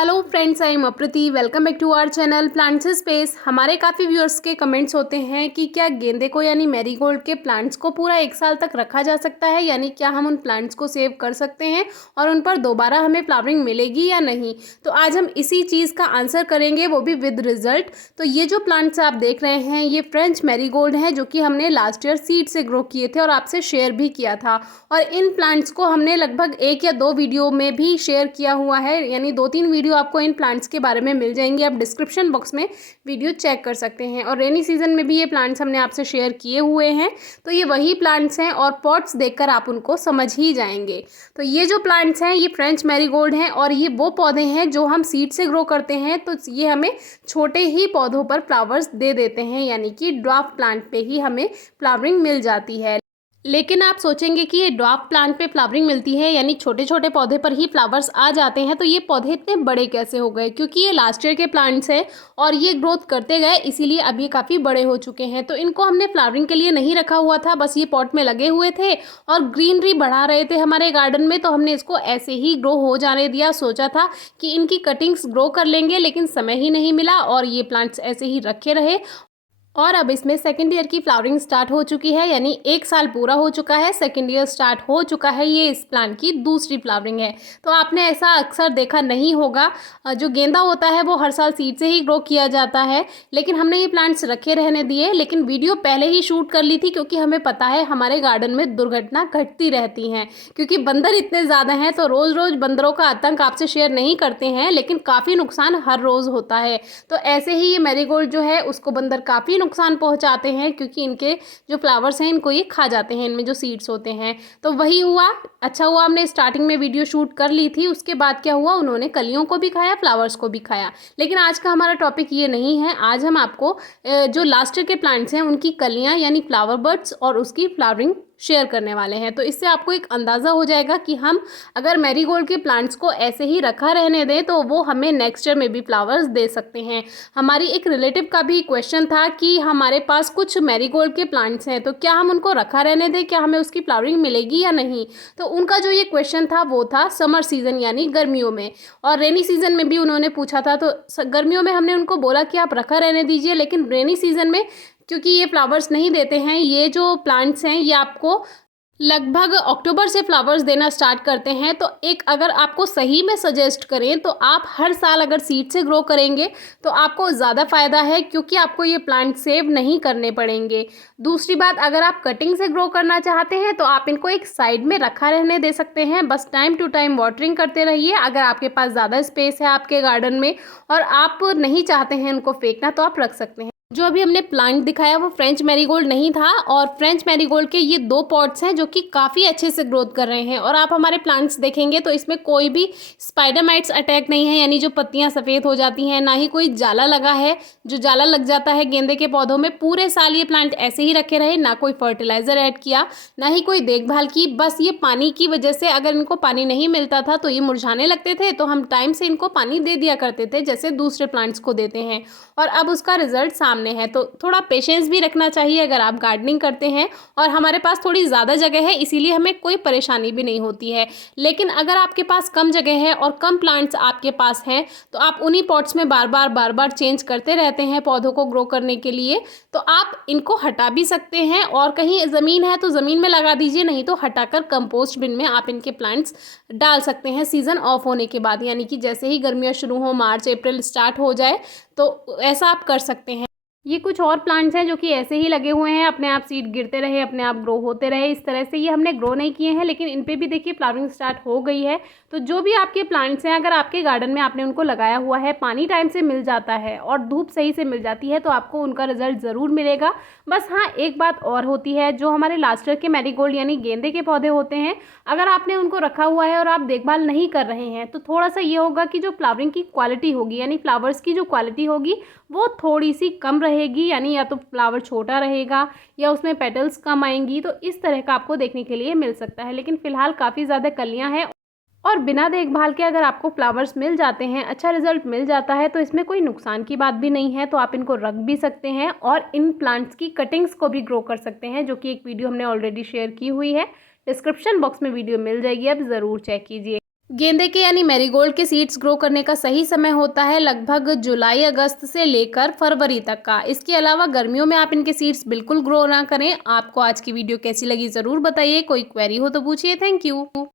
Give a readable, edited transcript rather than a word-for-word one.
Hello friends, I am Aprati. Welcome back to our channel plants space. हमारे काफ़ी viewers के comments होते हैं कि क्या गेंदे को यानी मैरीगोल्ड के प्लांट्स को पूरा 1 साल तक रखा जा सकता है, यानी क्या हम उन प्लांट्स को सेव कर सकते हैं और उन पर दोबारा हमें फ्लावरिंग मिलेगी या नहीं। तो आज हम इसी चीज़ का आंसर करेंगे, वो भी विद रिजल्ट। तो ये जो प्लांट्स आप देख रहे हैं ये फ्रेंच मैरीगोल्ड हैं, जो कि हमने लास्ट ईयर सीड से ग्रो किए थे और आपसे शेयर भी किया था। और इन प्लांट्स को हमने लगभग 1 या 2 वीडियो में भी शेयर किया हुआ है, यानी 2-3 वीडियो आपको इन प्लांट्स के बारे में मिल जाएंगे। आप डिस्क्रिप्शन बॉक्स में वीडियो चेक कर सकते हैं। और रेनी सीजन में भी ये प्लांट्स हमने आपसे शेयर किए हुए हैं। तो ये वही प्लांट्स हैं और पॉट्स देखकर आप उनको समझ ही जाएंगे। तो ये जो प्लांट्स हैं ये फ्रेंच मैरीगोल्ड हैं और ये वो पौधे हैं जो हम सीड से ग्रो करते हैं। तो ये हमें छोटे ही पौधों पर फ्लावर्स दे देते हैं, यानी कि ड्वार्फ प्लांट पे ही हमें फ्लावरिंग मिल जाती है। लेकिन आप सोचेंगे कि ये ड्वार्फ प्लांट पे फ्लावरिंग मिलती है, यानी छोटे छोटे पौधे पर ही फ्लावर्स आ जाते हैं, तो ये पौधे इतने बड़े कैसे हो गए? क्योंकि ये लास्ट ईयर के प्लांट्स हैं और ये ग्रोथ करते गए, इसीलिए अब ये काफ़ी बड़े हो चुके हैं। तो इनको हमने फ्लावरिंग के लिए नहीं रखा हुआ था, बस ये पॉट में लगे हुए थे और ग्रीनरी बढ़ा रहे थे हमारे गार्डन में। तो हमने इसको ऐसे ही ग्रो हो जाने दिया। सोचा था कि इनकी कटिंग्स ग्रो कर लेंगे, लेकिन समय ही नहीं मिला और ये प्लांट्स ऐसे ही रखे रहे। और अब इसमें सेकेंड ईयर की फ्लावरिंग स्टार्ट हो चुकी है, यानी 1 साल पूरा हो चुका है, सेकेंड ईयर स्टार्ट हो चुका है। ये इस प्लांट की दूसरी फ्लावरिंग है। तो आपने ऐसा अक्सर देखा नहीं होगा, जो गेंदा होता है वो हर साल सीड से ही ग्रो किया जाता है, लेकिन हमने ये प्लांट्स रखे रहने दिए। लेकिन वीडियो पहले ही शूट कर ली थी, क्योंकि हमें पता है हमारे गार्डन में दुर्घटना घटती रहती हैं, क्योंकि बंदर इतने ज़्यादा हैं। तो रोज़ रोज़ बंदरों का आतंक आपसे शेयर नहीं करते हैं, लेकिन काफ़ी नुकसान हर रोज़ होता है। तो ऐसे ही ये मैरीगोल्ड जो है उसको बंदर काफ़ी नुकसान पहुंचाते हैं, क्योंकि इनके जो फ्लावर्स हैं इनको ये खा जाते हैं, इनमें जो सीड्स होते हैं। तो वही हुआ, अच्छा हुआ हमने स्टार्टिंग में वीडियो शूट कर ली थी। उसके बाद क्या हुआ, उन्होंने कलियों को भी खाया, फ्लावर्स को भी खाया। लेकिन आज का हमारा टॉपिक ये नहीं है। आज हम आपको जो लास्ट ईयर के प्लांट्स हैं उनकी कलियां यानी फ्लावर बड्स और उसकी फ्लावरिंग शेयर करने वाले हैं। तो इससे आपको एक अंदाज़ा हो जाएगा कि हम अगर मैरीगोल्ड के प्लांट्स को ऐसे ही रखा रहने दें तो वो हमें नेक्स्ट ईयर में भी फ्लावर्स दे सकते हैं। हमारी एक रिलेटिव का भी क्वेश्चन था कि हमारे पास कुछ मैरीगोल्ड के प्लांट्स हैं, तो क्या हम उनको रखा रहने दें, क्या हमें उसकी फ्लावरिंग मिलेगी या नहीं। तो उनका जो ये क्वेश्चन था वो था समर सीज़न यानी गर्मियों में, और रेनी सीज़न में भी उन्होंने पूछा था। तो गर्मियों में हमने उनको बोला कि आप रखा रहने दीजिए, लेकिन रेनी सीज़न में क्योंकि ये फ्लावर्स नहीं देते हैं, ये जो प्लांट्स हैं ये आपको लगभग अक्टूबर से फ्लावर्स देना स्टार्ट करते हैं। तो एक अगर आपको सही में सजेस्ट करें तो आप हर साल अगर सीड से ग्रो करेंगे तो आपको ज़्यादा फ़ायदा है, क्योंकि आपको ये प्लांट सेव नहीं करने पड़ेंगे। दूसरी बात, अगर आप कटिंग से ग्रो करना चाहते हैं तो आप इनको एक साइड में रखा रहने दे सकते हैं। बस टाइम टू टाइम वाटरिंग करते रहिए। अगर आपके पास ज़्यादा स्पेस है आपके गार्डन में और आप नहीं चाहते हैं इनको फेंकना, तो आप रख सकते हैं। जो अभी हमने प्लांट दिखाया वो फ्रेंच मैरीगोल्ड नहीं था, और फ्रेंच मैरीगोल्ड के ये 2 पॉट्स हैं जो कि काफ़ी अच्छे से ग्रोथ कर रहे हैं। और आप हमारे प्लांट्स देखेंगे तो इसमें कोई भी स्पाइडर माइट्स अटैक नहीं है, यानी जो पत्तियां सफ़ेद हो जाती हैं, ना ही कोई जाला लगा है। जो जाला लग जाता है गेंदे के पौधों में, पूरे साल ये प्लांट ऐसे ही रखे रहे, ना कोई फर्टिलाइज़र ऐड किया, ना ही कोई देखभाल की। बस ये पानी की वजह से, अगर इनको पानी नहीं मिलता था तो ये मुरझाने लगते थे, तो हम टाइम से इनको पानी दे दिया करते थे जैसे दूसरे प्लांट्स को देते हैं। और अब उसका रिजल्ट सामने है। तो थोड़ा पेशेंस भी रखना चाहिए अगर आप गार्डनिंग करते हैं। और हमारे पास थोड़ी ज़्यादा जगह है, इसीलिए हमें कोई परेशानी भी नहीं होती है। लेकिन अगर आपके पास कम जगह है और कम प्लांट्स आपके पास हैं, तो आप उन्हीं पॉट्स में बार बार चेंज करते रहते हैं पौधों को ग्रो करने के लिए, तो आप इनको हटा भी सकते हैं। और कहीं ज़मीन है तो ज़मीन में लगा दीजिए, नहीं तो हटाकर कंपोस्ट बिन में आप इनके प्लांट्स डाल सकते हैं सीज़न ऑफ होने के बाद, यानी कि जैसे ही गर्मियाँ शुरू हो, मार्च अप्रैल स्टार्ट हो जाए, तो ऐसा आप कर सकते हैं। ये कुछ और प्लांट्स हैं जो कि ऐसे ही लगे हुए हैं, अपने आप सीड गिरते रहे, अपने आप ग्रो होते रहे। इस तरह से ये हमने ग्रो नहीं किए हैं, लेकिन इन पे भी देखिए फ्लावरिंग स्टार्ट हो गई है। तो जो भी आपके प्लांट्स हैं, अगर आपके गार्डन में आपने उनको लगाया हुआ है, पानी टाइम से मिल जाता है और धूप सही से मिल जाती है, तो आपको उनका रिजल्ट ज़रूर मिलेगा। बस हाँ, एक बात और होती है, जो हमारे लास्ट ईयर के मैरीगोल्ड यानी गेंदे के पौधे होते हैं, अगर आपने उनको रखा हुआ है और आप देखभाल नहीं कर रहे हैं, तो थोड़ा सा ये होगा कि जो फ्लावरिंग की क्वालिटी होगी, यानी फ्लावर्स की जो क्वालिटी होगी वो थोड़ी सी कम रहेगी, यानी या तो फ्लावर छोटा रहेगा या उसमें पेटल्स कम आएंगी। तो इस तरह का आपको देखने के लिए मिल सकता है। लेकिन फिलहाल काफ़ी ज़्यादा कलियां हैं और बिना देखभाल के अगर आपको फ्लावर्स मिल जाते हैं, अच्छा रिजल्ट मिल जाता है, तो इसमें कोई नुकसान की बात भी नहीं है। तो आप इनको रख भी सकते हैं और इन प्लांट्स की कटिंग्स को भी ग्रो कर सकते हैं, जो कि एक वीडियो हमने ऑलरेडी शेयर की हुई है। डिस्क्रिप्शन बॉक्स में वीडियो मिल जाएगी, आप ज़रूर चेक कीजिए। गेंदे के यानी मैरीगोल्ड के सीड्स ग्रो करने का सही समय होता है लगभग जुलाई अगस्त से लेकर फरवरी तक का। इसके अलावा गर्मियों में आप इनके सीड्स बिल्कुल ग्रो ना करें। आपको आज की वीडियो कैसी लगी ज़रूर बताइए। कोई क्वेरी हो तो पूछिए। Thank you.